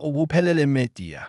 ubuphelele media.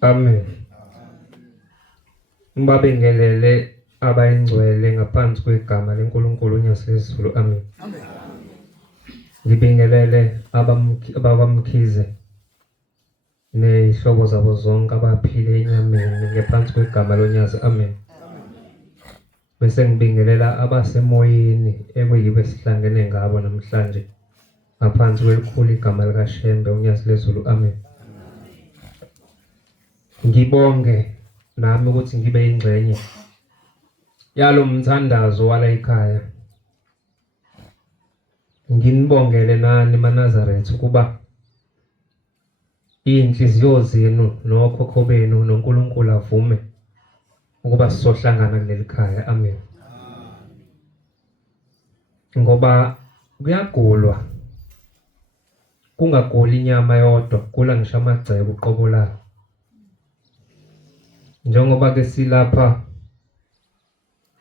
Amen. Ngibabingelele abayingcwele ngaphansi kwegama leNkulunkulu uNyasezulu. Amen. Amen. Ngibingelele ababamkhize nezihlobo zabo zonke abaphile enyameni ngaphansi kwegama loNyazi. Amen. Bese ngibingelela abasemoyeni ekuyibo esihlangene ngabo namhlanje ngaphansi kwelikhulu igama likaShembe uNyazi lezulu. Amen. Ngibonge nami ukuthi ngibe ingxenye yalo mthandazo wala ekhaya. Nginibongele nani maNazaretha ukuba inhliziyo zenu nokhokho benu noNkulunkulu avume ukuba sizohlangana kuleli khaya. Amen. Ngoba kuyagulwa, kungaguli inyama yodwa, kugula ngisho amagceke uqobo layo. Njengoba ke silapha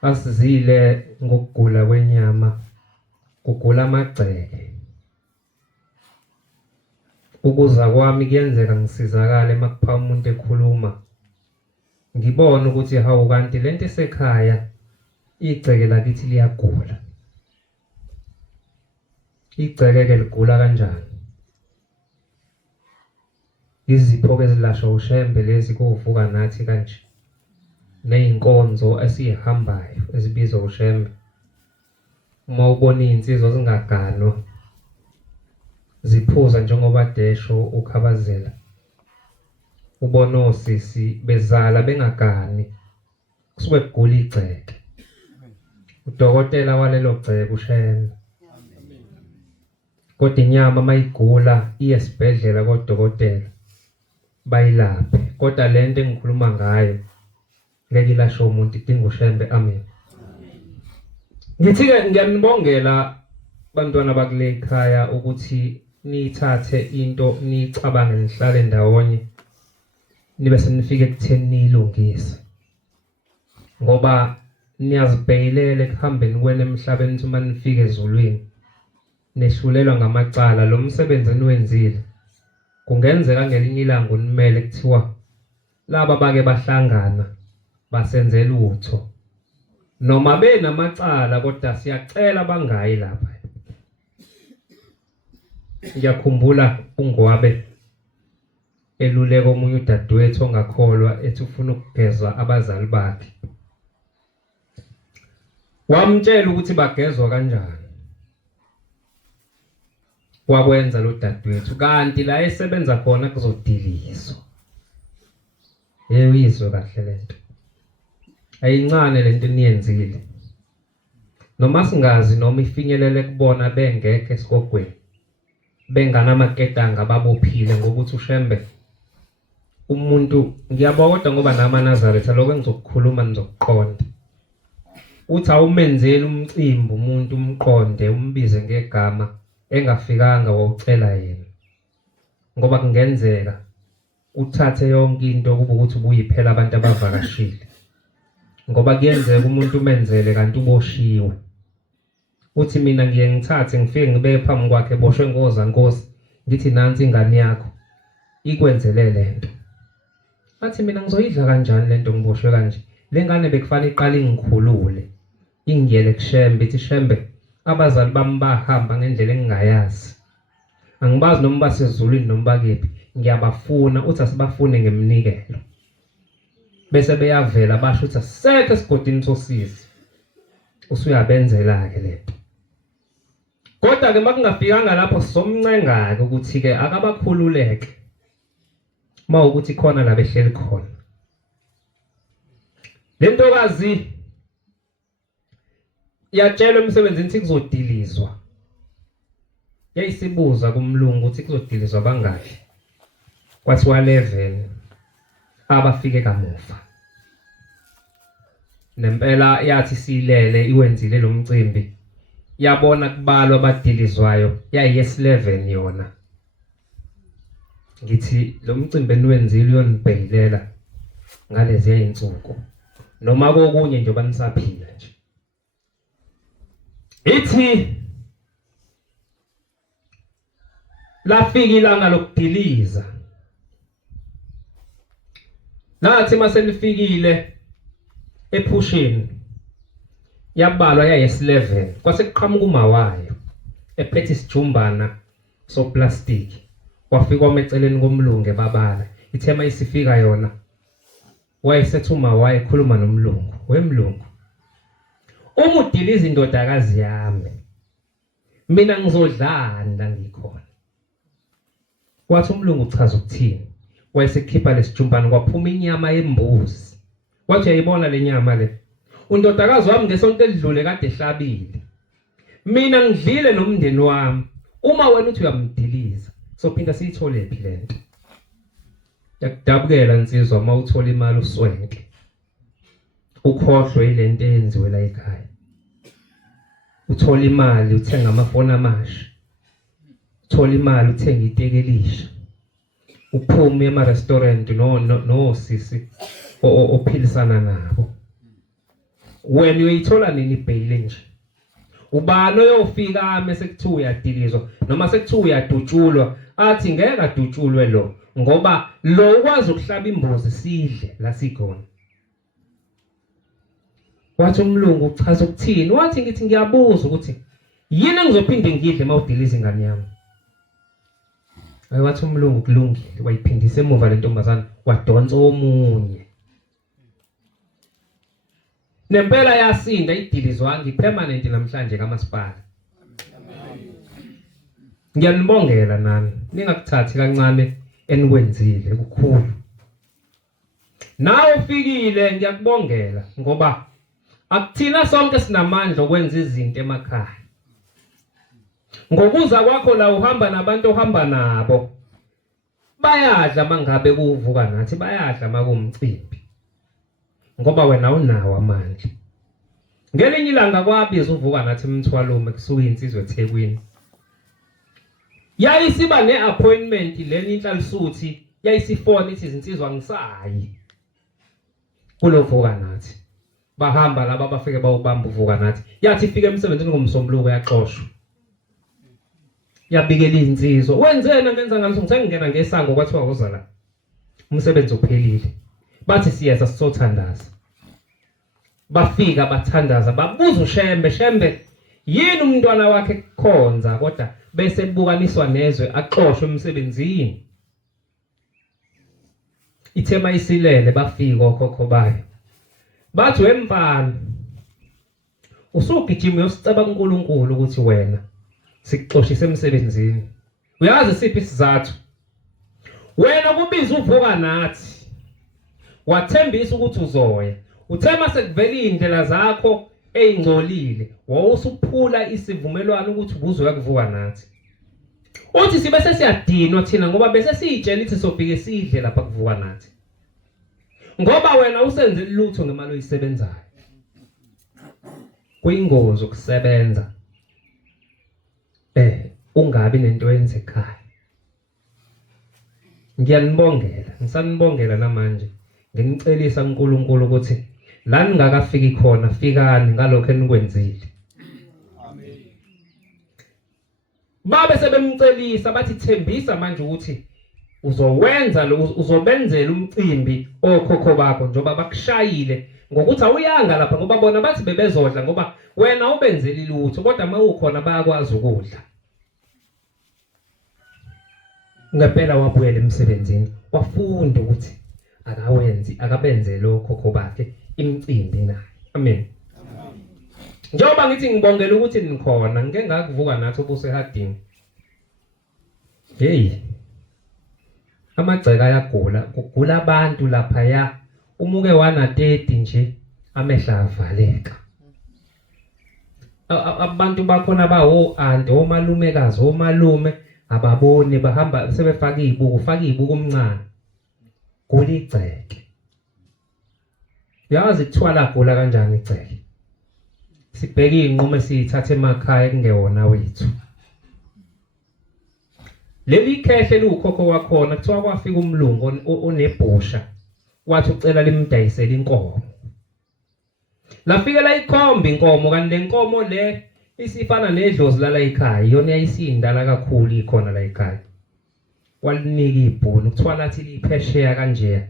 asizile ngokugula kwenyama, kugula amagceke. Ukuza kwami kuyenzeka ngisizakale makupha umuntu ekhuluma ngibone ukuthi hawu kanti lento esekhaya igceke lakithi liyagula. Igceke ke ligula kanjani? Izipho ke zilashwa uShembe lezi kuvuka nathi kanje. Neyinkonzo esihambayo ezibizwa uShembe. Uma ubona insizwa zingaganwa ziphuza njengoba desho ukhabazela. Ubona osisi bezala bengagani kusuke kugula igceke. Udokotela walelo gceke uShembe. Kodwa inyama mayigula iyesibhedlela kodokotela bayilaphe. Kodwa lento engikhuluma ngayo ngeke ilashwe umuntu, idinga uShembe. Amen. Ngithi-ke ngiyanibongela bantwana bakule ekhaya ukuthi nithathe into nicabange nihlale ndawonye nibe senifike ekutheni niyilungise. Ngoba niyazibhekilele ekuhambeni kwenu emhlabeni ukuthi uma nifike ezulwini nehlulelwa ngamacala lo msebenzi eniwenzile. Kungenzeka ngelinye ilanga unimele kuthiwa laba bake bahlangana basenzela utho. Noma benamacala kodwa siyacela bangayi lapha. Ngiyakhumbula uNgwabe eluleka omunye udadewethu ongakholwa ethi ufuna ukugeza abazali bakhe. Wamtshela ukuthi bagezwa kanjani. Wakwenza lo dadewethu kanti la esebenza khona kuzodiliswa. Uyizwe kahle lento. Ayincane lento eniyenzile. Noma singazi noma ifinyelele kubona bengekho esikogweni. Benganamaketanga babophile ngokuthi uShembe umuntu ngiyabonga ngoba namaNazaretha lokho engizokukhuluma nizokuqonda. Uthi awumenzeli umcimbi umuntu umqonde umbize ngegama engafikanga wawucela yena. Ngoba kungenzeka uthathe yonke into kuba ukuthi ubuyiphela abantu abavakashile. Ngoba kuyenzeka umuntu umenzele kanti uboshiwe. Uthi mina ngiye ngithathe ngifike ngibeke phambi kwakhe boshwe ngozankosi ngithi nansi ingane yakho ikwenzele lento. Athi mina ngizoyidla kanjani lento ngiboshwe kanje? Le ngane bekufanele iqale ingikhulule. Ingiyele kuShembe ithi Shembe abazali bami bahamba ngendlela engingayazi. Angibazi noma basezulwini noma bakephi. Ngiyabafuna uthi asibafune ngemnikelo. bese beyavela basho ukuthi asisekho esigodini sosizi. Usuyabenzela ke lento. Kodwa ke makungafikanga lapho somncenga ke ukuthi ke akabakhululeke. Mawukuthi khona la behleli khona. Lentokazi yatshelwa emsebenzini ukuthi kuzodilizwa. Yayisibuza kumlungu ukuthi kuzodilizwa bangaki. Kwathiwa 11 abafike kamuva. Nempela yathi silele iwenzile lo mcimbi. Yabona kubalwa abadilizwayo yayiyes11 yona. Ngithi lo mcimbi eniwenzile uyonibheyilela ngalezi izinsuku. Noma kokunye nje banisaphila nje. Ithi lafika ilanga lokudiliza. Nathi maselifikile ephushini yabalwa yayes11 kwase kuqhamuka umawayo ephethe isijumbana soplastic wafika eceleni komlungu ebabala ithema isifika yona wayesethu umawayo ekhuluma nomlungu wemlungu uma udiliza indodakazi yami mina ngizodlanda ngikhona wathi umlungu uchaza ukuthini wayesekhipha lesijumbana kwaphuma inyama yembuzi wathi uyayibona le nyama le undodakazi wami ngesonto elidlule kade ehlabile mina ngidlile nomndeni wami uma wena uthi uyamdiliza sophinda siyithole phi lento yakudabukela insizwa mawuthola imali uswenke ukhohlwe ilento eyenziwe la ekhaya uthola imali uthenga amafoni amasha uthola imali uthenga itekelisha uphume ema-restaurant no-sisi ophilisana nabo wena uyithola nini ibhayile nje ubani oyofika mesekuthiwa uyadilizwa noma sekuthiwa uyadutshulwa athi ngeke adutshulwe lo ngoba lo ukwazi ukuhlaba imbuzi sidle la sikhona wathi umlungu uchaza ukuthini wathi ngithi ngiyabuza ukuthi yini engizophinde ngidle mawudiliza ingane yami wathi umlungu kulungile wayiphindisa emuva lentombazana wadonsa omunye nempela yasinda idilizwa ngipermanent namhlanje kamasipala ngiyanibongela nami ningakuthathi kancane enikwenzile kukhulu nawe ufikile ngiyakubongela ngoba akuthina sonke sinamandla okwenza izinto emakhaya ngokuza kwakho la uhamba nabantu ohamba nabo bayadla mangabe kuvuka nathi bayadla makumcimbi ngoba wena unawo amandla ngelinye ilanga kwabiza uvuka nathi Mthwalume kusuka insizwe eThekwini yayisiba neappointment leni inhlalisuthi yayisifona ithi izinsizwa ngisayi kulovuka nathi bahamba laba bafike bawubamba uvuka nathi yathi ifike emsebenzini ngomsombuluko yaxoshwa yabikela insizwa wenzena ngenza ngalo ngithengena ngesango kwathiwa woza la umsebenzi uphelile bathi siyeza sisothandaza bafika bathandaza babuza uShembe yini umntwana wakhe kukhonza kodwa bese bukaniswa nezwe axoshwe emsebenzini ithema isilele bafika okhokho bayo bathi wemfana usugijima uyosicaba uNkulunkulu ukuthi wena sikuxoshise emsebenzini uyazi siphi isizathu wena kubiza uvuka nathi wathembisa ukuthi uzoya uthema sekuvela indlela zakho ezingcolile wawusuphula isivumelwano ukuthi ubuzoya kuvuka nathi uthi sibe sesiyadinwa thina ngoba bese siyitshela ithi sofike sidle lapha kuvuka nathi ngoba wena usenze lutho ngemali oyisebenzayo kuyingozi ukusebenza ungabi nento yenze ekhaya ngiyanibongela ngisanibongela namanje nginicelisa uNkulunkulu ukuthi la ningakafiki khona fikani ngalokho enikwenzile amen babe sebemcelisa bathi thembisa manje ukuthi uzowenza uzobenzela umcimbi okhokho bakho njoba bakushayile ngokuthi awuyanga lapha ngoba bona bathi bebezodla ngoba wena ubenzeli lutho kodwa mawukhona bayakwazi ukudla ngempela wabuyela emsebenzini wafunda ukuthi akabenze lokho khokho bakhe imicimbi naye. Amen. Njengoba ngithi ngibongela ukuthi nikhona, ngeke ngakuvuka nathi ubuse ehadini. Hey. Amagceke ayagula, kugula abantu lapha ya. Umuke wana 30 nje amehla avaleka. Abantu bakhona bawo anti omalumekazi omalume ababoni bahamba sebefaka izibuko, ufaka izibuko omncane. Gula igceke. Yazi kuthwala gula kanjani igceke. Sibheke inqumo esithatha emakhaya kungewona wethu. Leli khehle lukhokho wakhona kuthiwa kwafika umlungu onebhusha wathi ucela limdayisela inkomo. Lafika la ikhomba inkomo kanti lenkomo le isifana nedlozi lala ekhaya, yona yayisindala kakhulu ikhona la ekhaya. Walinika ibhunu kuthiwa lathi liphesheya kanje.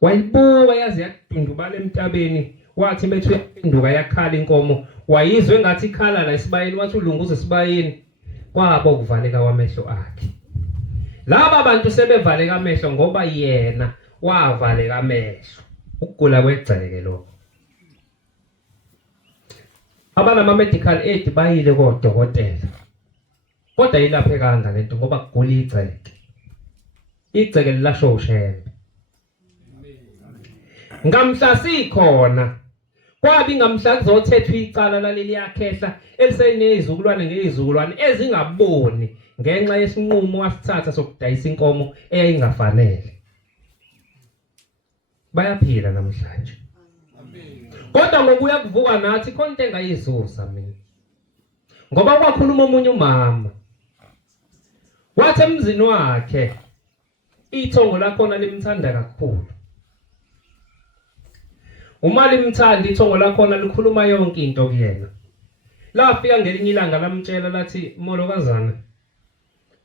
Wayibuka yazi yadundubala emtabeni, wathi bethu yaphenduka yakhala inkomo, wayizwe ngathi ikhala la esibayeni, wathi ulunguze esibayeni. Kwabo kuvaleka kwamehlo akhe. Laba bantu sebevaleka amehlo ngoba yena wavaleka amehlo. Ukugula kwegceke lokho. Abanama medical aid bayile kodokotela. Kodwa ilaphe kanga lento ngoba kugula igceke. Igceke lilasho ushembe. Ngamhla sikhona. Kwabi ngamhla kuzothethwa icala laleli yakhehla elisenezizukulwane ngezizukulwane ezingaboni ngenxa yesinqumo wasithatha sokudayisa inkomo eyayingafanele. Bayaphila namhlanje. Kodwa ngokuya kuvuka nathi khona into engayizuza mina. Ngoba kwakhuluma omunye umama. Wathi emzini wakhe ithongo lakhona limthanda kakhulu. Uma limthanda ithongo lakhona likhuluma yonke into kuyena. Lafika ngelinye ilanga lamtshela lathi molokazana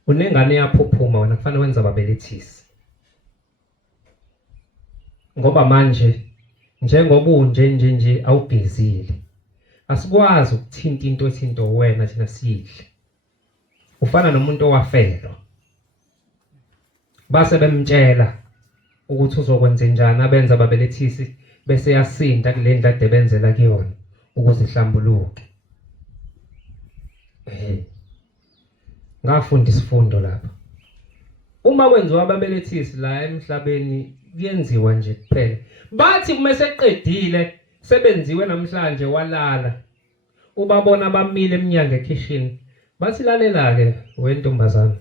unengane yaphuphuma wena kufanele wenza ababelethisi. Ngoba manje njengoba unje awubhizile. Asikwazi ukuthinta into ethinto wena thina sidle. Ufana nomuntu owafelwa. Base bemtshela ukuthi uzokwenza njani abenza ababelethisi bese yasinda kule ndlu ade benzela kuyona ukuze ihlambuluke. Ngafunda isifundo lapha. Uma kwenziwa ababelethisi la emhlabeni kuyenziwa nje kuphela. Bathi uma seqedile sebenziwe namhlanje walala. Ubabona bamile eminyango ekitchen. Bathi lalela ke wentombazana.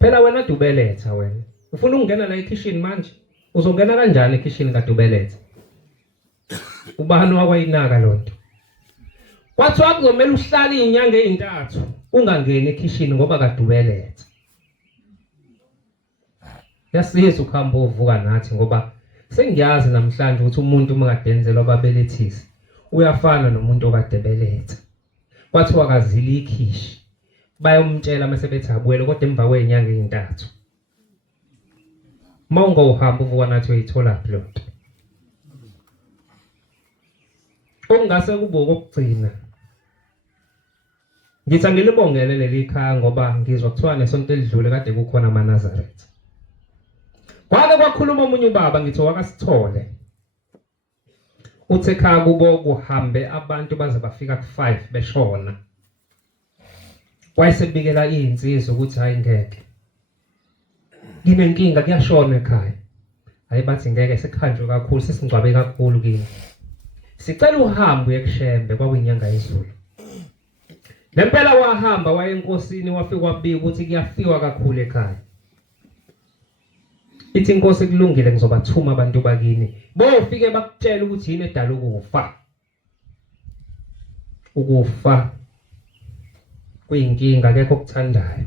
Phela wena dubeletha wena. Ufuna ukungena la ekitchen manje? Uzongena kanjani ekitchen kadubeletha? Ubani wakwayinaka lonto? Kwathiwa kuzomela uhlala izinyanga ezintathu ungangeni ekitchen ngoba kadubeletha. Yasiza ukuhamba uvuka nathi ngoba sengiyazi namhlanje ukuthi umuntu uma kadenzelwa ababelethisi uyafana nomuntu okade beletha. Kwathiwa kazili ikhishi. Bayomtshela mase bethi abuye kodwa emva kwezinyanga ezintathu. Mawunga uhamba uvuka nathi uyithola phi lonto. Okungase kube okugcina. Ngithi ngilibongele leli khaya ngoba ngizwa kuthiwa nesonto elidlule kade kukhona amaNazaretha. Kwake kwakhuluma omunye ubaba ngithi wakasithole. Uthe ekhaya kubo kuhambe abantu baze bafika ku5 beshona. Wayesebikela izinsizwa ukuthi hayi ngeke. Nginenkinga kuyashona ekhaya. Hayi bathi ngeke sekhanjwe kakhulu sesingcwabe kakhulu kini. Sicela uhambe uye kushembe kwakuyinyanga yezulu. Lempela wahamba waye enkosini wafika wabika ukuthi kuyafiwa kakhulu ekhaya. Ithi inkosi kulungile ngizobathuma abantu bakini. Bofike bakutshela ukuthi yini edala ukufa. Ukufa kuyinkinga akekho okuthandayo.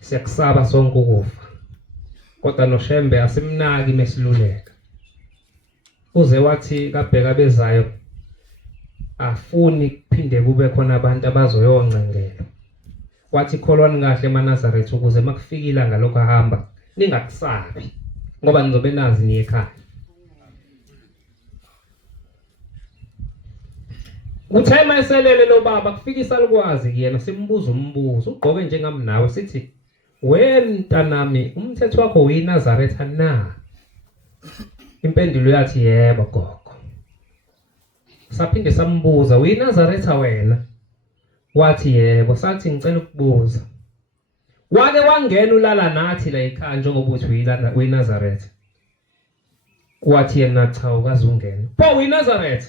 Siyakusaba sonke ukufa. Kodwa noshembe asimnaki mesiluleka. Uze wathi kabheka bezayo afuni kuphinde kube khona abantu abazoyongcengela. Wathi kholwani kahle eManazaretha ukuze makufika ilanga lokho ahamba ningakusabi ngoba nizobe nazi niye ekhaya. Uthema eselele lo baba kufika isalukwazi kuyena simbuza umbuzo ugqoke njengami nawe sithi Wemntanami umthetho wakho uyiNazaretha na? Impendulo yathi yebo gogo. Saphinde sambuza uyiNazaretha wena? Wathi yebo. Sathi ngicela ukubuza. Wake wangena ulala nathi la ekhaya njengoba uthi uyiNazaretha? Wathi yena cha ukaze ungena. Pho uyiNazaretha?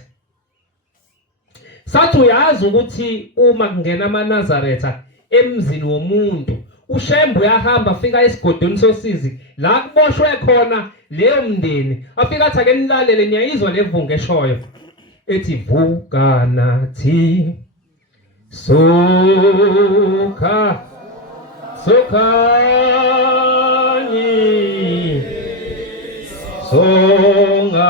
Sathi uyazi ukuthi uma kungena amaNazaretha emzini womuntu uShembe uyahamba afika esigodweni sosizi la kuboshwe khona leyo mndeni afika athi ake nilalele niyayizwa levunga eshoyo ethi vuka nathi soka sokani songale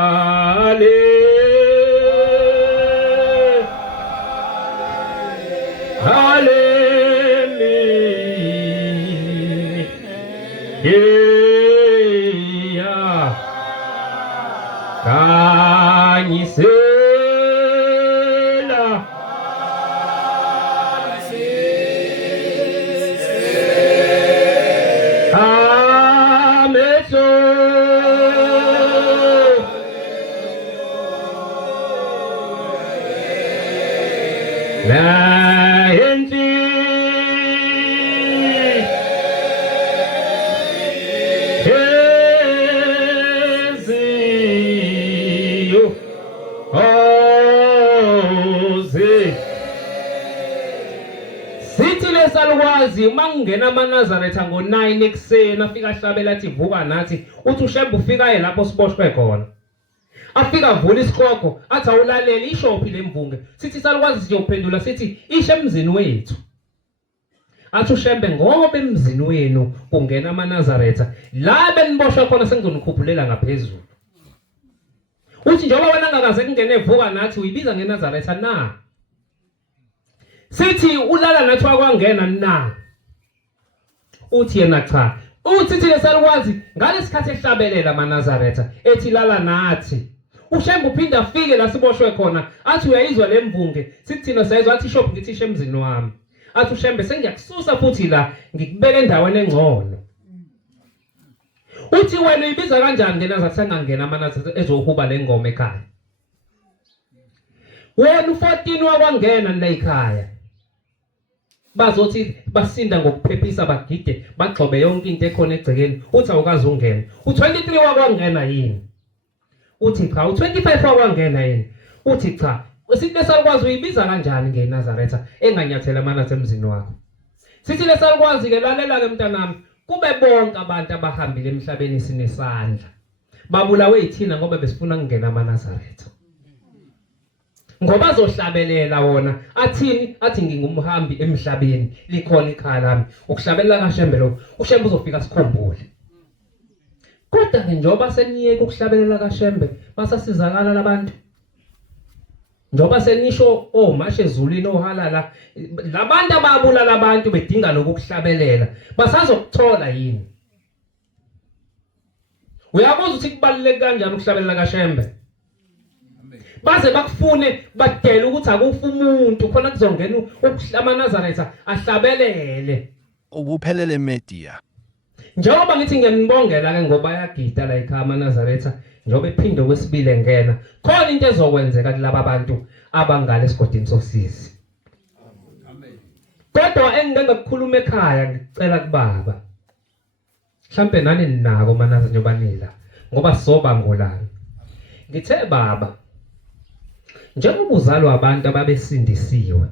Kanyisela Ameso La enti Salwazi mangena amaNazaretha ngo9 ekseni afika ahlabela athi vuka nathi uthi uShembe ufika lapho siboshwe khona afika avula isikhokho athi awulalele ishophi lemvunge sithi Salwazi siyophendula sithi ishe emzini wethu athi uShembe ngoba emzini wenu kungena amaNazaretha la beniboshwe khona sengizonikhuphula ngaphezulu uthi njengoba wena ngakaze kungene vuka nathi uyibiza ngeNazaretha na sithi ulala nathi wakwangena na uthi yena cha uthi thina Salwazi ngalesikhathi ehlabelela amaNazaretha ethi lala nathi uShembe uphinda afike la siboshwe khona athi uyayizwa lemvunge sithi thina sayizwa athi shophi ngithi ishe emzini wami athi uShembe sengiyakususa futhi la ngikubeka endaweni engcono uthi wena uyibiza kanjani ngeNazaretha engangena amaNazaretha ezohuba lengoma ekhaya wena u14 wakwangena la ekhaya bazothi basinda ngokuphephisa bagide bagxobe yonke into ekhona egcekeni uthi awukazi ungena u23 wakwangena yini uthi cha u25 wakwangena yini uthi cha sithi lesalukwazi uyibiza kanjani ngeNazaretha enganyathela amanathe emzini wakho sithi lesalukwazi ke lalela ke mntanami kube bonke abantu abahambile emhlabeni sinesandla babulawe yithina ngoba besifuna ukungena amaNazaretha ngoba azohlabelela wona athini athi ngingumhambi emhlabeni likhona ikhaya lami ukuhlabelela kaShembe lo uShembe uzofika sikhumbule kodwa ke njoba seniyeke ukuhlabelela kaShembe basasizakala labantu njoba senisho omashe ezulwini ohalala labantu ababulala abantu bedinga lokuhlabelela basazokuthola yini uyabuza ukuthi kubaluleke kanjani ukuhlabelela kaShembe baze bakufune badela ukuthi akufa umuntu khona kuzongena amaNazaretha ahlabelele ubuphelele media njengoba ngithi ngiyanibongela ke ngoba yagida la ekhaya amaNazaretha njengoba ephinde kwesibili engena khona into ezokwenzeka kulabo abantu abangale esigodini sosizi amen kodwa engike ukukhuluma ekhaya ngicela kubaba mhlambe nani ninako manaza njobanila ngoba soba ngolana ngithe baba njengoba uzalwa abantu ababesindisiwe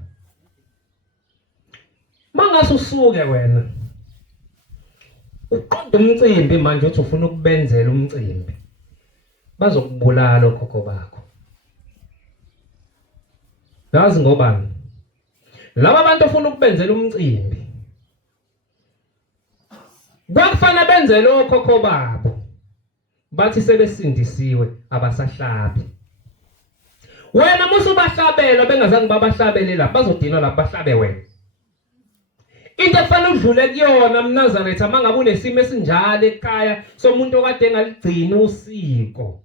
mangase usuke wena uqonda umcimbi manje uthi ufuna ukubenzela umcimbi bazokubulala okhokho bakho yazi ngobani laba bantu ufuna ukubenzela umcimbi kwakufanele benzele okhokho babo bathi sebesindisiwe abasahlabi wena musubahlabela bengazange babahlabelela bazodinwa lapha bahlabe wena into efanele udlule kuyona mNazaretha mangabe unesimo esinjalo ekhaya somuntu okade engaligcina usiko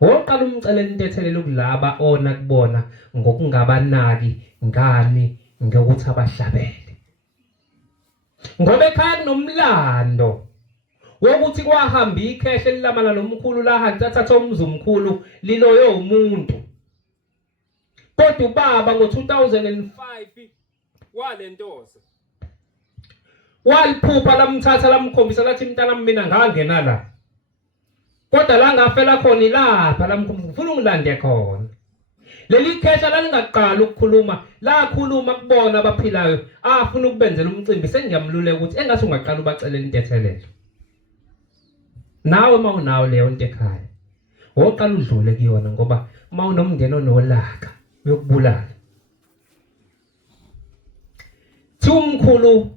oqala umcelela intethelelo kulaba ona kubona ngokungabanaki ngani ngokuthi abahlabele ngoba ekhaya kunomlando wokuthi kwahamba ikhehle elilamana nomkhulu thatha umzi omkhulu liloyo umuntu. Kodwa ubaba ngo-2005 walentoza waliphupha lamthatha lamkhombisa lathi mntana mina ngangena la, kodwa la ngafela khona ilapha lamkhombisa ngifuna ungilande khona. Leli khehla lalingaqala ukukhuluma lakhuluma kubona abaphilayo afuna ukubenzela umcimbi. Sengiyamluleka ukuthi engase ungaqala ubacelela intethelelo. Nawe mawunawo leyo nto ekhaya woqala udlule kuyona, ngoba mawunomngeno nolaka uyokubulala. Umkhulu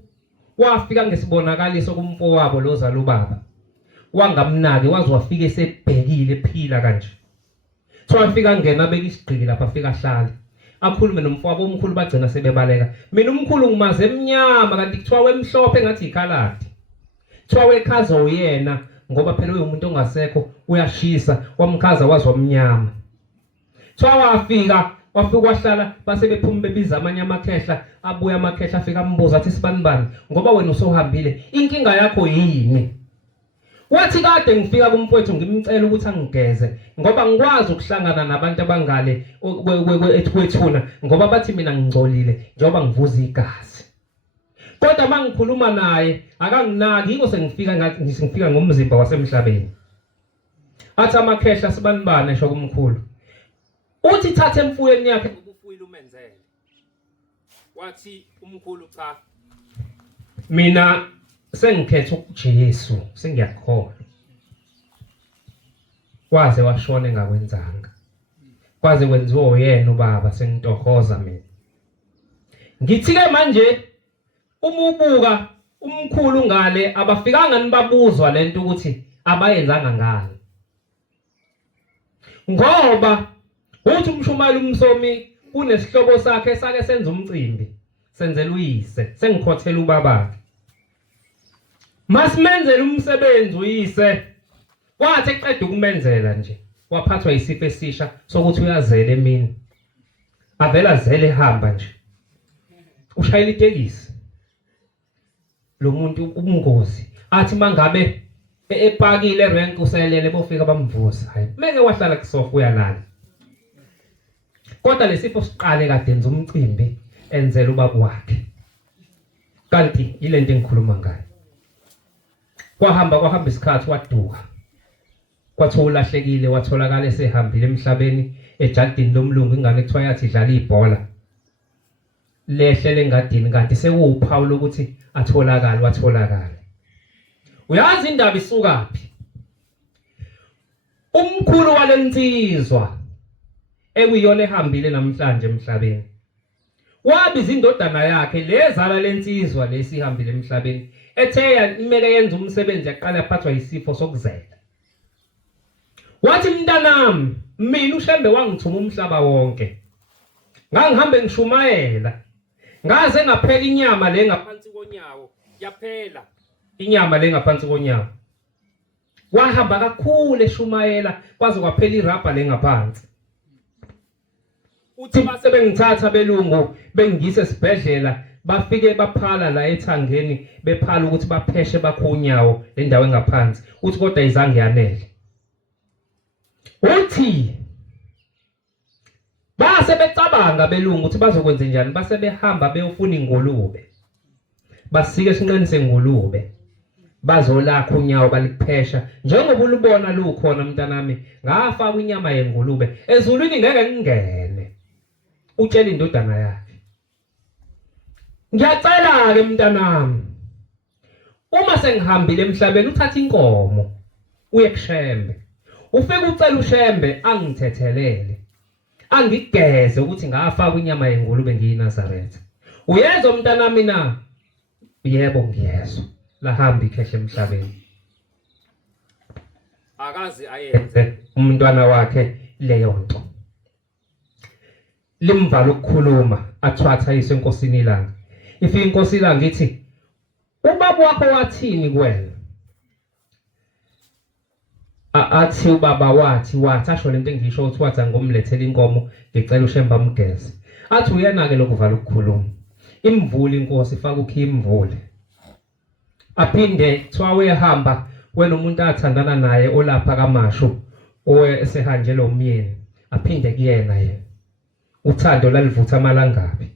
wafika ngesibonakaliso kumfowabo lozala ubaba, wangamnaki waze wafika esebhekile ephila kanje. Wafika ngena beka isigqiki lapha, afika ahlala akhulume nomfowabo omkhulu, bagcina sebebaleka. Mina umkhulu ngimaze emnyama kanti kuthiwa wemhlophe ngathi ikhaladi. Kuthiwa wekhaza uyena ngoba phela umuntu ongasekho uyashisa, wamkhaza wazi wamnyama. Kuthiwa wafika wahlala base bephuma bebiza amanye amakhehla, abuya amakhehla afika ambuza athi sibanibani ngoba wena usohambile inkinga yakho yini? Wathi kade ngifika kumfowethu ngimcela ukuthi angigeze ngoba ngikwazi ukuhlangana nabantu abangale kwethuna ngoba bathi mina ngingcolile njengoba ngivuza igazi. Kodwa mangikhuluma naye akanginaki, yiko ngifika ngomzimba wasemhlabeni. Athi amakhehla sibanibani esho kumkhulu. Uthi thathe emfuyeni yakhe ngoba ufuyile umenzele. Wathi umkhulu cha, mina sengikhetha uJesu, sengiyakholwa. Waze washona engakwenzanga, kwaze kwenziwa uyena ubaba, sengitohoza mina. Ngithi-ke manje uma ubuka umkhulu ngale abafikanga nibabuzwa lento ukuthi abayenzanga ngani, ngoba uthi umshumayeli umsomi unesihlobo sakhe sake senza umcimbi senzela uyise, sengikhothela ubabakhe. Masimenzele umsebenzi uyise. Wathi eqeda ukumenzela nje waphathwa isifo esisha sokuthi uyazela emini. Avela azele ehamba nje. Ushayela itekisi. Lo muntu ubungozi. Athi mangabe epakile erank uselele bofika bamvusa. Hayi, meke wahlala kusofa uyalala. Kodwa lesifo siqale kade enza umcimbi enzela ubaba wakhe. Kanti ilento engikhuluma ngayo. Kwahamba isikhathi waduka. Kwathiwa ulahlekile, watholakala esehambile emhlabeni ejardini lomlungu, ingane ekuthiwa yathi idlala ibhola. Lehle lengadini kanti sekuwuphawu lokuthi watholakala. Uyazi indaba isukaphi? Umkhulu walensizwa ekuyiyona ehambile namhlanje emhlabeni wabiza indodana yakhe lezala lensizwa lesihambile emhlabeni, ethe imele yenza umsebenzi yaqala yaphathwa isifo sokuzela. Wathi mntanami, mina uShembe wangithuma umhlaba wonke, ngangihambe ngishumayela, ngaze ngaphela inyama le ngaphansi konyawo, yaphela inyama le ngaphansi konyawo. Wahamba kakhulu eshumayela kwaze kwaphela irabha le ngaphansi. Uthi base bengithatha belungu bengise esibhedlela, bafike baphala la ethangeni bephala ukuthi bapheshe bakho unyawo le ndawo engaphansi. Uthi kodwa izange yanele. Uthi base becabanga belungu ukuthi bazokwenza njani, base behamba beyofuna ingulube, basike esinqeni sengulube bazolakha unyawo baliphesha. Njengoba ulubona lukhona mntanami, ngafaka inyama yengulube ezulwini ngeke ngingene. Utshela indodana yakhe, ngiyacela ke mntanami, uma sengihambile emhlabeni uthatha inkomo uye kuShembe, ufike ucela uShembe angithethelele, angigeze ukuthi ngafaka inyama yengulube ngiyiNazaretha. Uyezwa mntanami na? Yebo ngiyezwa. Lahamba ikhehle emhlabeni. Akazi ayenze umntwana wakhe leyo nto. Limvala ukukhuluma, athwatha yise enkosini ilanga. Ifika inkosi ilanga ithi, ubaba wakho wathini kuwena? Athi ubaba wathi asho lento engisho ukuthi wathi ngomlethela inkomo ngicela uShembe amgeze. Athi uyena ke lokuvala ukukhuluma. Imvula inkosi ifaka ukhe imvule. aphinde kuthiwa wehamba wenomuntu athandana naye olapha kaMashu owesehanjelwe umyeni aphinde kuyena yena uthando lalivutha amalangabi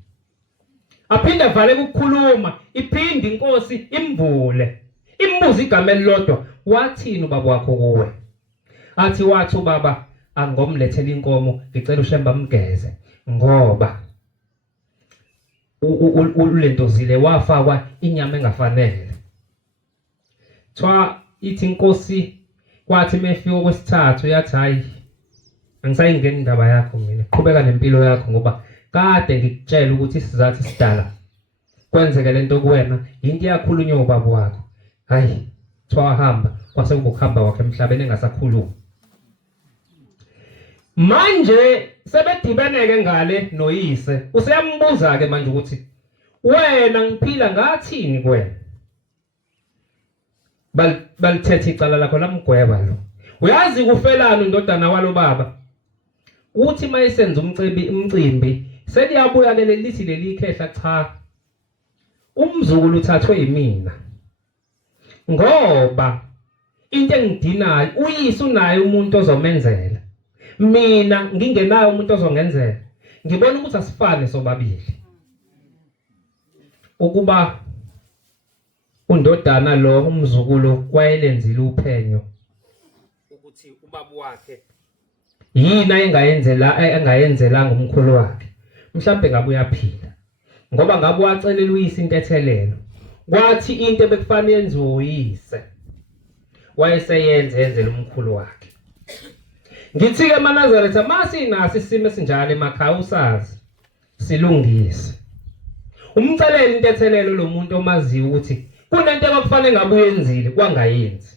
aphinde vale ukukhuluma iphinde inkosi imvule imbuza igama elilodwa wathini ubaba wakho kuwe athi wathi ubaba angomlethela inkomo ngicela ushemba amgeze ngoba ulento zile wafakwa inyama engafanele thwa ithi inkosi kwathi mefika kwesithathu yathi hayi angisayingena indaba yakho mina qhubeka nempilo yakho ngoba kade ngikutshela ukuthi isizathu sidala kwenzeke lento kuwena into yakhulunywa ubaba wakho hayi thwa hamba kwase ukuhamba wakhe emhlabeni engasakhuluma manje sebedibeneke ngale noyise useyambuza ke manje ukuthi wena ngiphila ngathini kuwena balithethe icala lakho lamgweba lo uyazi kufelana indodana walo baba uthi mayisenza umcimbi seliyabuya lithi leli khehla cha umzukulu uthathwe yimina ngoba into engidinayo uyise unaye umuntu ozomenzela mina ngingenayo umuntu ozongenzela ngibona ukuthi asifane sobabili ukuba undodana lo umzukulu wayelenzile uphenyo ukuthi ubaba wakhe yini engayenzelanga umkhulu wakhe mhlawumbe ngabe uyaphila ngoba ngabe wacelela uyise intethelelo kwathi into ebekufanele yenziwe uyise wayeseyenzela umkhulu wakhe ngithi ke eNazaretha masinaso isimo esinjalo emakhaya usazi silungise umcelele intethelelo lo muntu omaziyo ukuthi kunento ekufanele ngabe uyenzile kwangayenzi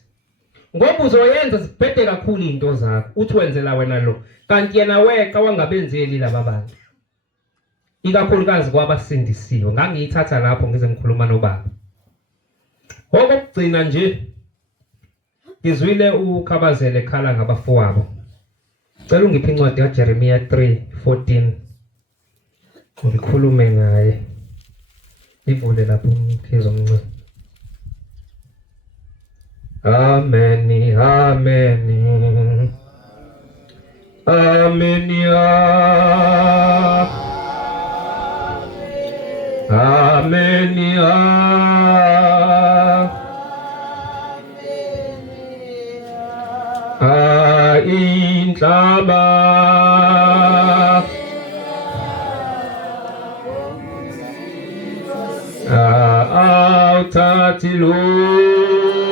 ngoba uzoyenza sibhede kakhulu into zakho uthi wenzela wena lo kanti yena weqa wangabenzeli laba bantu ikakhulukazi kwabasindisiwe ngangiyithatha lapho ngize ngikhuluma nobaba okugcina nje ngizwile ukhabazele ekhala ngabafowabo cela ungiphe incwadi kaJeremiya 3:14 ngikhulume naye ivule lapho umkhizo omncane Amen, amen, amen, amen, inhlaba awuthathi lutho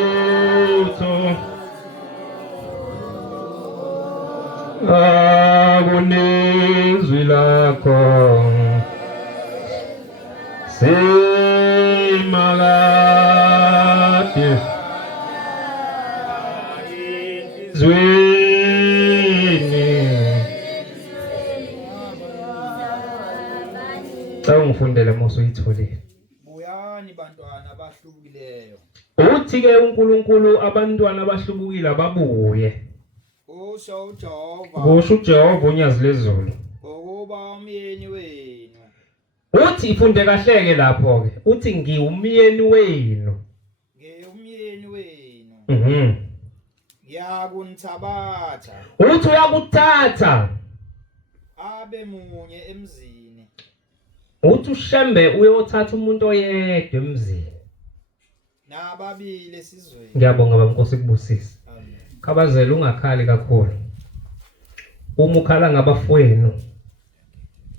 akunezwi lakho semakade ungifundele mose uyitholile buyani bantwana abahlubukileyo uthi ke uNkulunkulu abantwana abahlubukile babuye usho uJehova kusho uJehova unyazi lezulu ukuba umyeni wenu uthi ifunde kahleke lapho ke uthi ngiwumyeni wenu ngiyumyeni wenu ngiyakunithabatha uthi uyakuthatha abe munye emzini uthi ushembe uyothatha umuntu oyedwa emzini nababili esizweni ngiyabonga bamnkosi kubusisa khabazela ungakhali kakhulu uma ukhala ngabafowenu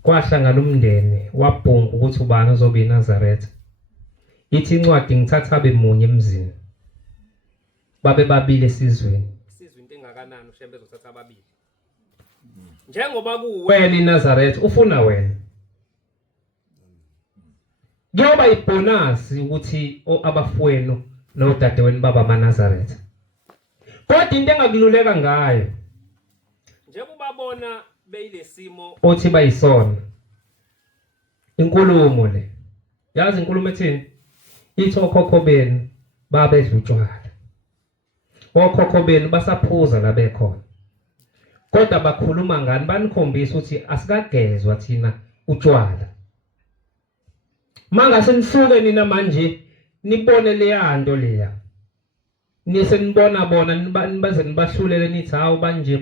kwahlangana umndeni wabhunga ukuthi ubani uzoba eNazaretha ithi incwadi ngithatha abe munye emzini babe babili esizweni into engakanani ushembe ezothatha ababili njengoba kuwena eNazaretha ufuna wena kuyoba ibonus ukuthi abafowenu nodadewenu baba amaNazaretha kodwa into engakululeka ngayo njengoba ubabona beyilesimo othi bayisona inkulumo le yazi inkulumo ethini ithi okhokho benu babedla utshwala okhokho benu basaphuza la bekhona kodwa bakhuluma ngani banikhombisa ukuthi asikagezwa thina utshwala mangase nisuke nina manje nibone leyanto leya nise nibona bona nibaze nibahlulele nithi hawu banje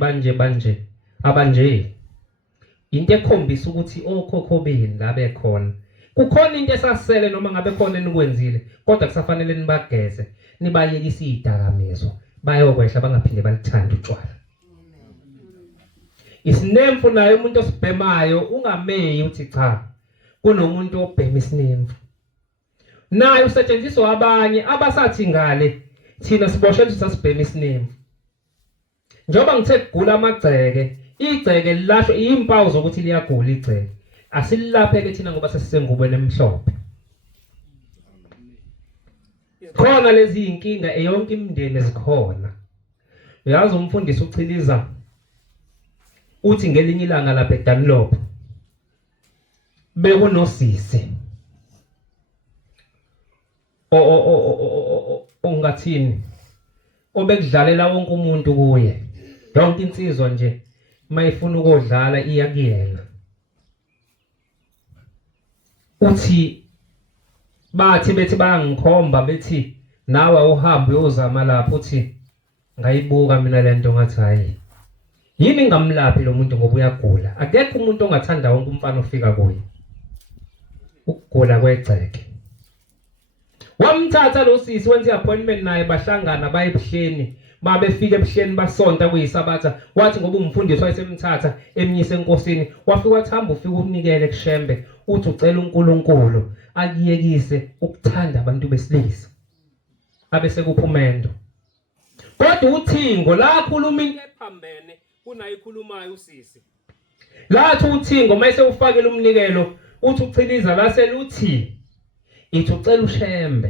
abanje into ekhombisa ukuthi okhokho beni la bekhona kukhona into esasele noma ngabe khona enikwenzile kodwa kusafanele nibageze nibayekise izidakamizwa bayokwehla bangaphinde balithanda utshwala isinemfu naye umuntu osibhemayo ungameyi uthi cha kunomuntu obhema isinemfu naye usetshenziswa abanye abasathi ngale thina siboshela sasibhema isinemfu njoba ngithe kugula amagceke igceke lilasho impawu zokuthi liyagula igceke asililapheke thina ngoba sesisengubeni emhlophe khona lezi inkinga eyonke imindeni ezikhona uyazi umfundisi uchiliza uthi ngelinye ilanga lapha eDanlop bekunosisi ongathini obekudlalela wonke umuntu kuye yonke insizwa nje mayifuna ukodlala iya kuyena uthi bethi bayangikhomba bethi nawe uhambe uyozama lapho uthi ngayibuka mina lento ngathi hayi yini ngamlaphi lo muntu ngoba uyagula akekho umuntu ongathanda wonke umfana ofika kuye ukugula kwegceke wamthatha lo sisi wenza appointment naye bahlangana baye ebuhleni babefika ebuhleni basonta kuyisabatha wathi ngoba umfundisi wayesemthatha emnyise enkosini wafika wathamba ufika unikele kushembe uthi ucela uNkulunkulu akuyekise ukuthanda abantu besilisa abese kuphumendo kodwa uthingo la khuluma into ephambene kunayikhulumayo usisi lathi uthingo mayise ufakele umnikelo uthi uchiliza la seluthi ithi ucela ushembe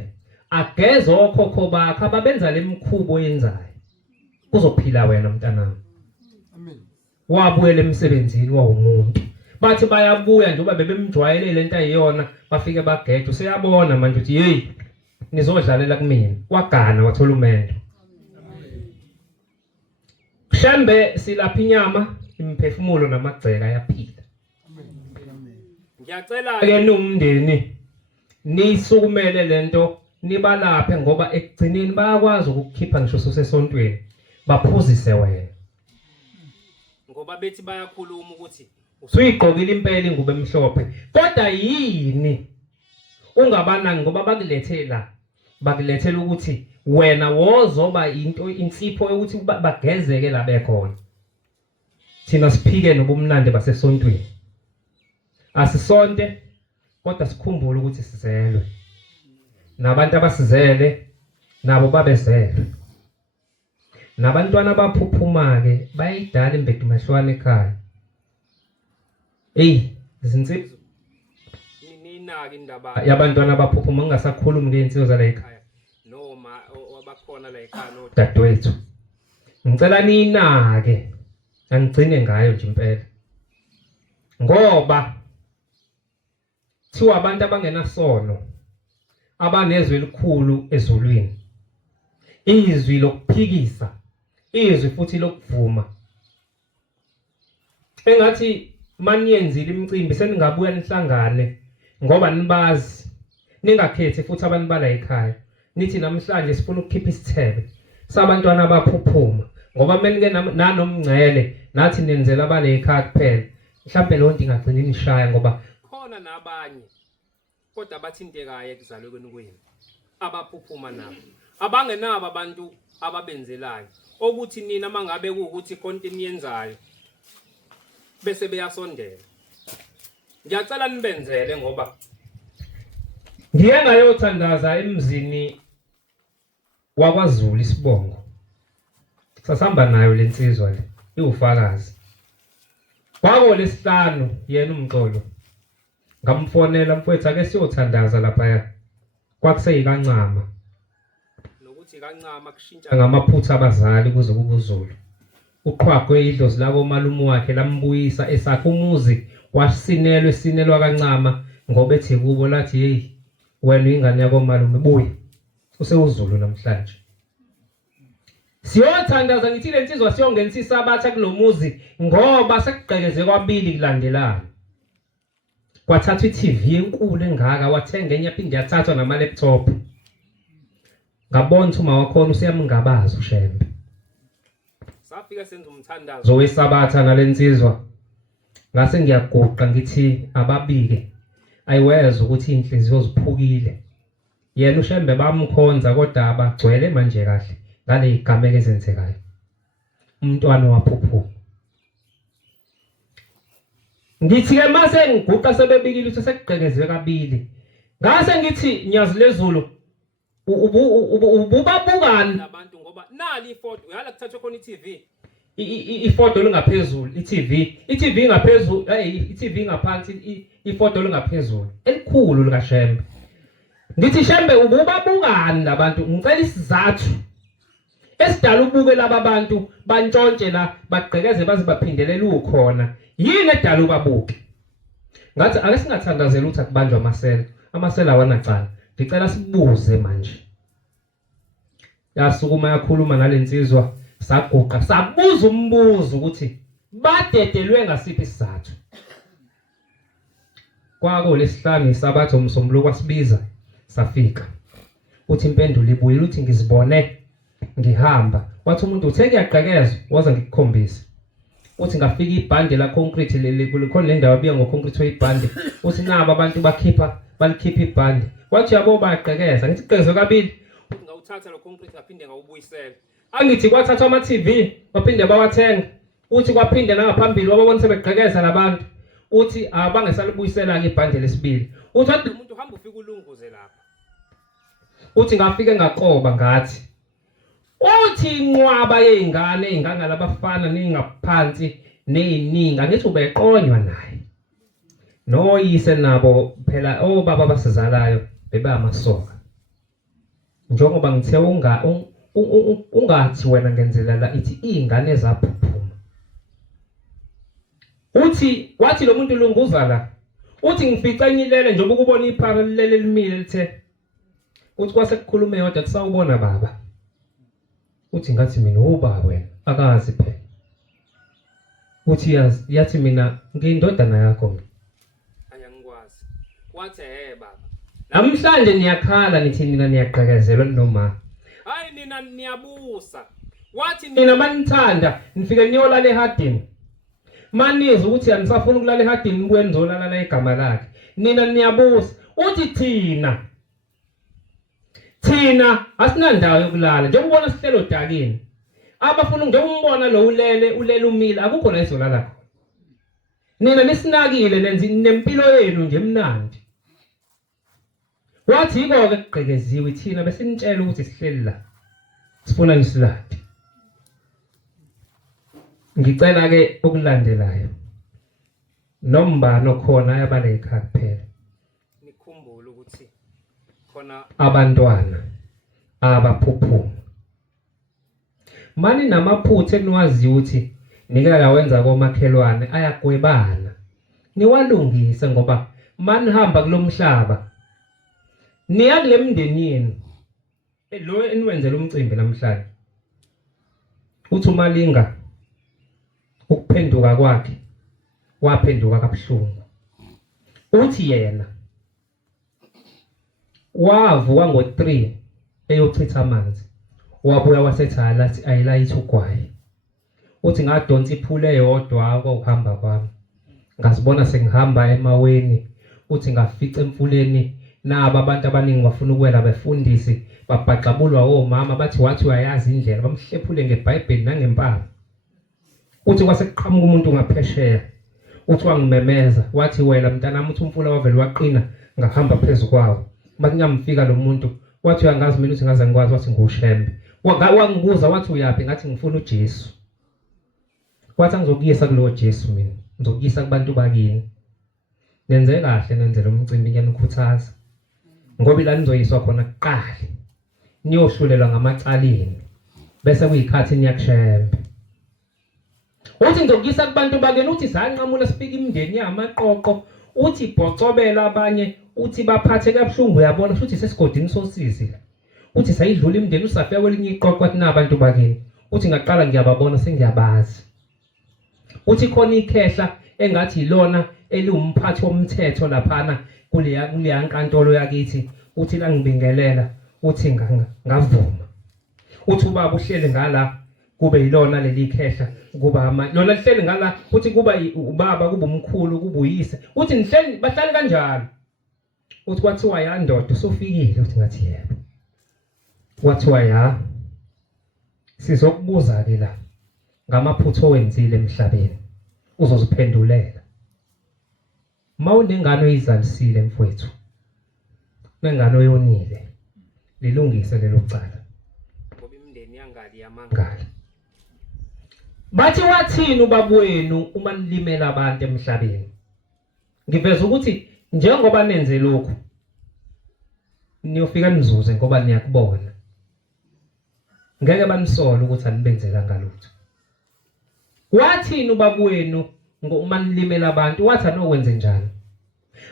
ageze okhokho bakhe ababenza lemikhubo yenzayo kuzophila wena mntanami amen wabuyela emsebenzini wawumuntu bathi bayabuya njengoba bebemjwayelele lento ayiyona bafike bagede useyabona manje uthi hey nizodlalela kumina wagana wathola umendo shembe silapha inyama imphefumulo namagceka ayaphila ngiyacela ke nomndeni nisukumele lento nibalaphe ngoba ekugcineni bayakwazi ukukhipha ngisho sosesontweni baphuzise wena ngoba bethi bayakhuluma ukuthi usuyigqokile impela ingubo emhlophe kodwa yini ungabanaki ngoba bakulethela ukuthi wena wozoba into insipho yokuthi bagezeke la bekhona thina siphike nobumnandi basesontweni asisonte kodwa sikhumbule ukuthi sizelwe nabantu abasizele nabo babezelwe nabantwana baphuphuma ke bayidala imbedu mahlwane ekhaya izinsizwa ninaki indaba yabantwana baphuphuma ngingasakhulumi ngeinsizwa zala ekhaya noma abakhona la ekhaya nodadewethu ngicela ninake angigcine ngayo nje impela ngoba thiwa abantu abangenasono abanezwe elikhulu ezulwini izwi lokuphikisa izwi futhi lokuvuma engathi maniyenzile imicimbi seningabuya nihlangane ngoba nibazi ningakhethi futhi abantu bala ekhaya nithi namhlanje sifuna ukukhipha isithebe sabantwana abaphuphuma ngoba menike nanomngcele nathi nenzela abale ekhaya kuphela mhlawumbe lonto ingagcina inishaya ngoba khona nabanye kodwa bathintekayo ekuzalweni kwenu abaphuphuma nabo abangenabo abantu ababenzelayo okuthi nina mangabe kuukuthi konke niyenzayo bese beyasondela ngiyacela nibenzele ngoba ngiye ngayothandaza emzini wakwaZulu isibongo sasihamba nayo lensizwa le iwufakazi kwabo lesihlanu yena umxolo ngamfonela mfowethu ake siyothandaza lapha kwakuseyikancama nokuthi kancama kushintsha ngamaphutha abazali kuze kube uZulu uqhwagwe idlozi lako malume wakhe lambuyisa esakhe umuzi wasinelwa kancama ngoba ethi kubo lathi hey wena ingane yako malume buya usewuZulu namhlanje siyothandaza ngithi lensizwa siyongenisisa abatha kulomuzi ngoba sekugqekeze kwabili kulandelana kwathatha iTV enkulu engaka wathenga enye yaphinde yathathwa nama laptop ngabona ukuthi uma wakhona usiyamngabaza uShembe. Safika senza umthandazo wesabatha nalensizwa. Ngase ngiyaguqa ngithi ababike ayiweza ukuthi inhliziyo ziphukile. Yena uShembe bamkhonza kodwa abagcwele manje kahle ngale igameke ezenzekayo. Umntwana waphuphuka. Ngithi ke mase ngiguqa sebebikile ukuthi sekugqekezwe kabili. Ngase ngithi nyazi lezulu ubabukani abantu ngoba nali ifoto uyala kuthathwe khona iTV. Ifoto lingaphezulu iTV ingaphezulu iTV ngaphansi ifoto lingaphezulu elikhulu lika Shembe. Ngithi Shembe ubabukani labantu ngicela isizathu esidala ubuke laba bantu bantshontshe la bagqekeze baze baphindelela ukhona yini edala ubabuke. Ngathi ake singathandazela ukuthi akubanjwa amasela awanacala. Ngicela sibuze manje. Yasukuma yakhuluma nalensizwa saguqa sabuza umbuzo ukuthi badedelwe ngasiphi isizathu. Kwako lesihlanu isabatho umsombuluko wasibiza safika. Uthi impendulo ibuyile uthi ngizibone ngihamba. Wathi umuntu uthe kuyagqekezwa waza ngikukhombisa. Uthi ngafika ibhande la concrete likhona le ndawo abiya ngoconcrete weyibhande. Uthi naba abantu balikhipha ibhande. Wathi yabo bayagqekeza. Ngithi gqekezwe kabili. Uthi ngawuthatha lo concrete ngaphinde ngawubuyisela. Angithi kwathathwa ama TV baphinde bawathenga. Uthi kwaphinde nangaphambili wababona sebegqekeza labantu. Uthi abangesalibuyisela ke ibhande lesibili. Uthi wathi umuntu uhamba ufika ulunguze lapha. Uthi ngafike ngaqoba ngathi uthi inqwaba yeingane ingangala abafana ningaphansi neyiningi ngithi ubeqonywa naye. Noyise nabo phela obaba basizalayo bebe amasoka. Njengoba ngithe ungathi wena ngenzela la ithi izingane zaphuphuma. Uthi wathi lo muntu lunguza la. Uthi ngifica nyilele njengoba ukubona iphaka lilele limile lithe. Uthi kwase kukhulume yodwa kusawubona baba. Uthi ngathi mina ubaba wena akazi phela. Uthi yathi mina ngiyindodana yakho. Ayangikwazi. Wathi baba. Namhlanje niyakhala nithi mina niyaqhekezelwa noma. Hayi nina niyabusa. Wathi mina manithanda nifike niyolala eHardini. Maniza ukuthi anisafuna ukulala eHardini nibuye nizolala la igama lakhe. Nina niyabusa. Uthi Thina asinandawo yokulala njengoba sihlelo dakini. Abafuna njengombona lo ulele umile akukho la izolala khona. Nina nisinakile nenzi nempilo yenu nje emnandi. Wathi yiko ke kugqekeziwe thina bese nitshela ukuthi sihleli la. Sifuna nisilaphe. Ngicela ke okulandelayo. Nombano khona yabale ekhaya kuphela. Nikhumbule ukuthi khona abantwana abaphuphuma. Mani namaphutha eniwazi ukuthi nika lawenza komakhelwane ayagwebana. Niwalungise ngoba mani hamba kulomhlaba. Niya kule mndeni yenu. Lo eniwenzela umcimbi namhlanje. Uthi uMalinga ukuphenduka kwakhe waphenduka kabuhlungu. Uthi yena wavuka ngo3 eyochitha amanzi. Wabuya wasethala athi ayilayitha ugwayi. Uthi ngadonsa iphule eyodwa akuhamba kwami. Ngasibona sengihamba emaweni. Uthi ngafica emfuleni naba abantu abaningi bafuna ukwela befundisi babhaqabulwa omama bathi wathi uyayazi indlela bamhlephule ngeBhayibheli nangempala. Uthi kwasekuqhamuka umuntu ngaphesheya. Uthi wangimemeza wathi wena mntanami uthi umfula wavele waqina ngahamba phezulu kwawo. Makunyamfika lo muntu wathi uyangazi mina uthi ngaze ngikwazi wathi nguShembe. Wangibuza wathi uyapi ngathi ngifuna uJesu. Wathi ngizokuyisa kulo Jesu mina. Ngizokuyisa kubantu bakini. Nenze kahle nenzela umcimbi ngiyanikhuthaza. Ngoba la nizoyiswa khona kuqala. Niyohlulelwa ngamacaleni. Bese kuyikhathi niyakuShembe. Uthi ngizokuyisa kubantu bakini uthi sanqamula sifika imindeni yamaqoqo. Uthi bhocobela abanye uthi baphathe kabuhlungu uyabona futhi sesigodini sosizi. Uthi sayidlula imindeni usafika kwelinye iqoqo athi nabantu bakini. Uthi ngaqala ngiyababona sengiyabazi. Uthi khona ikhehla engathi ilona eliwumphathi womthetho laphana kuleya nkantolo yakithi. Uthi la ngibingelela uthi ngavuma uthi ubaba uhleli ngala kube yilona leli khehla kuba lona lihleli ngala uthi kuba ubaba kuba umkhulu kuba uyise uthi nihleli bahlali kanjalo uthi kwathiwa yandoda usofikile uthi ngathi yebo kwathiwa ya sizokubuza ke la ngamaphutho owenzile emhlabeni uzoziphendulela mawunengane oyizalisile mfowethu nengane oyonile lilungise lelo cala ngoba imindeni yangali yamangala bathi wathini ubaba wenu uma nilimela abantu emhlabeni ngiveza ukuthi njengoba nenze lokho niyofika nizuze ngoba niyakubona ngeke banisola ukuthi anibenzela ngalutho wathini ubaba wenu uma nilimela abantu wathi anokwenze njani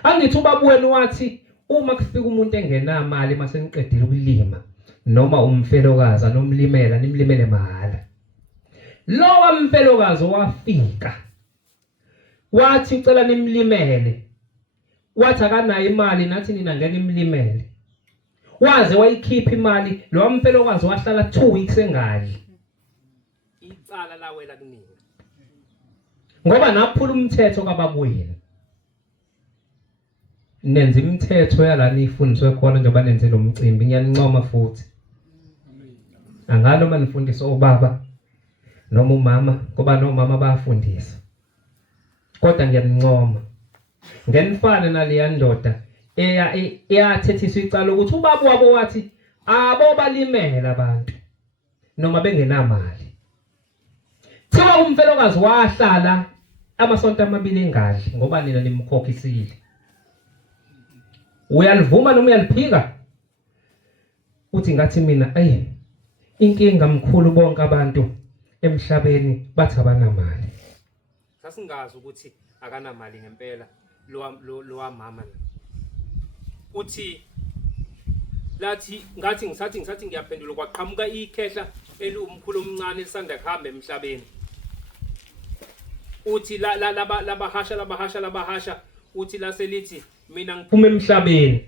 angithi ubaba wenu wathi uma kufika umuntu engenamali mase niqedile ukulima noma umfelokazi anomlimela nimlimele mahala lo wamfelokazi wafika wathi ucela nimlimele wathi akanayo imali nathi nina ngeke nimlimele waze wayikhipha imali lo wamfelokazi wahlala 2 weeks engadli icala lawela kunina ngoba naphula umthetho kababuyeni nenze imithetho yalana ifundiswe khona njengoba nenze lo mcimbi ngiyanincoma futhi angalo manifundisa obaba noma umama ngoba nomama bayafundisa kodwa ngiyanincoma ngenifane naleya ndoda eyathethiswa icala ukuthi ubaba wabo wathi abo balimela abantu noma bengenamali thiwa umfelokazi wahlala amasonto amabili engadli ngoba nina nimkhokhisile uyalivuma noma uyaliphika uthi ngathi mina inkinga mkhulu bonke abantu emhlabeni bathi abanamali sasingazi ukuthi akanamali ngempela lo mama uthi lathi ngathi ngisathi ngiyaphendula kwaqhamuka ikhehla elumkhulu omncane lisanda kuhamba emhlabeni uthi labahasha uthi laselithi mina ngiphume emhlabeni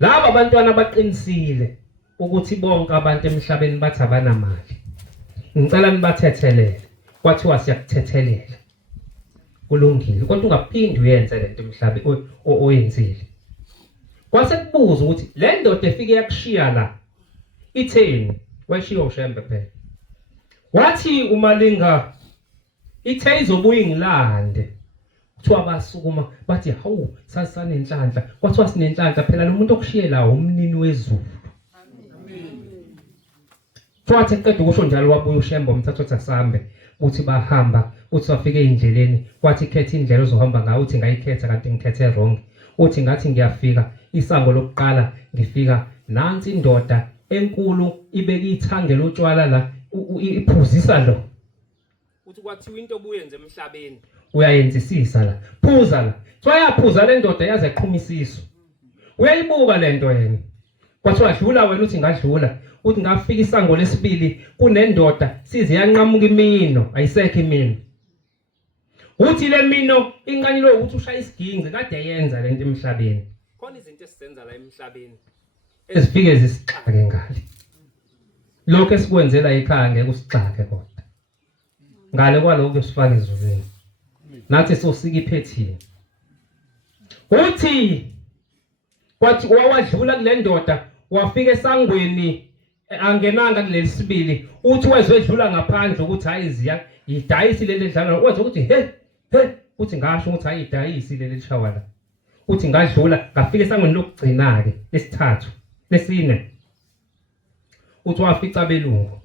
laba abantwana baqinisile ukuthi bonke abantu emhlabeni bathi abanamali ngicela nibathethelele kwathiwa siyakuthethelela kulungile kodwa ungaphindi uyenze lento emhlabeni oyenzile kwase kubuza ukuthi le ndoda efike yakushiya la itheni wayishiya ushembe phela wathi umalinga ithe izobuya ingilande kuthiwa basukuma bathi hawu sasanenhlanhla kwathiwa sinenhlanhla phela lo muntu okushiyela umnini wezulu Futhi qeda ukusho njalo wabuya uShembe umthatha uthi asambe uthi bahamba uthi wafika endleleni kwathi khetha indlela ozohamba ngayo uthi ngayikhetha kanti ngikhethe wrong uthi ngathi ngiyafika isango lokuqala ngifika nansi indoda enkulu ibeka ithangela utshwala la iphuzisa lo uthi kwathiwa into obuyenze emhlabeni uyayenzisisa la phuza la soyaphuza le ndoda yaze eqhumisiso uyayibuka lento yena kwathiwa dlula wena uthi ngadlula uthi ngafika isango lesibili kunendoda size yanqamuka imino ayisekho imino uthi le mino inqanyilo ukuthi ushaya isiginci kade yenza lento emhlabeni khona izinto esizenza la emhlabeni ezifike zisixake ngale lokho esikwenzela ekhaya ngeke usixake kodwa ngale kwaloko sifaka ezulwini nathi sosika iphethini uthi kwathi wawadlula kule ndoda wafika esangweni angenanga kuleli sibili uthi wezedlula ngaphandle ukuthi hayi ziya idayisi leli dlala wenza ukuthi he uthi ngasho ukuthi hayi idayisi leli shawala uthi ngadlula ngafika esangweni lokugcina ke lesithathu lesine uthi wafica belungu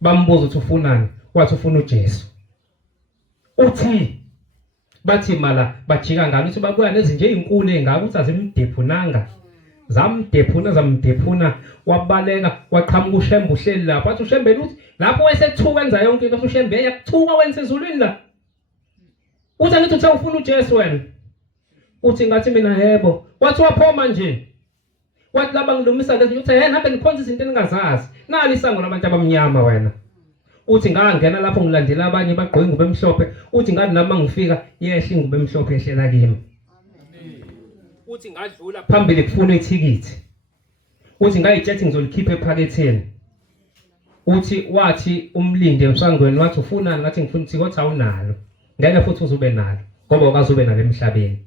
bambuza ukuthi ufunani wathi ufuna uJesu uthi bathi mala bajika ngalo uthi babuya nezinje ezinkulu engaka ukuthi azimdephunanga zamdephuna wabaleka waqhamuka uShembe uhleli lapha athi uShembe uthi lapho wesethuka enza yonke into uShembe yakuthuka wenza ezulwini la uthi ngithi uthe ufuna uJesu wena uthi ngathi mina yebo wathi waphoma nje wathi laba ngilumisa lezi uthi hey ngabe nikhonza izinto eningazazi nali isango labantu abamnyama wena uthi ngangena lapho ngilandela abanye bagqoke ingubo emhlophe uthi ngathi nami ngifika yehla ingubo emhlophe ehlela kimi uthi ngadlula phambili kufuna ithikithi uthi ngayitshethi ngizolikhipha ephaketheni wathi umlindi emsangweni wathi ufunani ngathi ngifuna ukuthi kodwa awunalo ngeke futhi uzube nalo ngoba akazobe nalo emhlabeni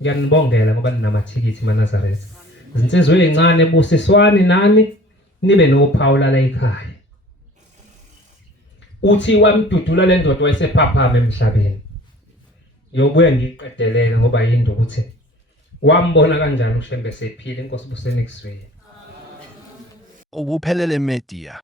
ngiyanibongela ngoba ninamathikithi maNazaretha izinsizwe ezincane busiswani nani nibe nophawu la ekhaya uthi wamdudula le ndoda wayesephaphama emhlabeni yobuye ngiqedelele ngoba yinto ukuthi wambona kanjani uShembe sephila inkosi buseni kuswele Ubuphelele Media.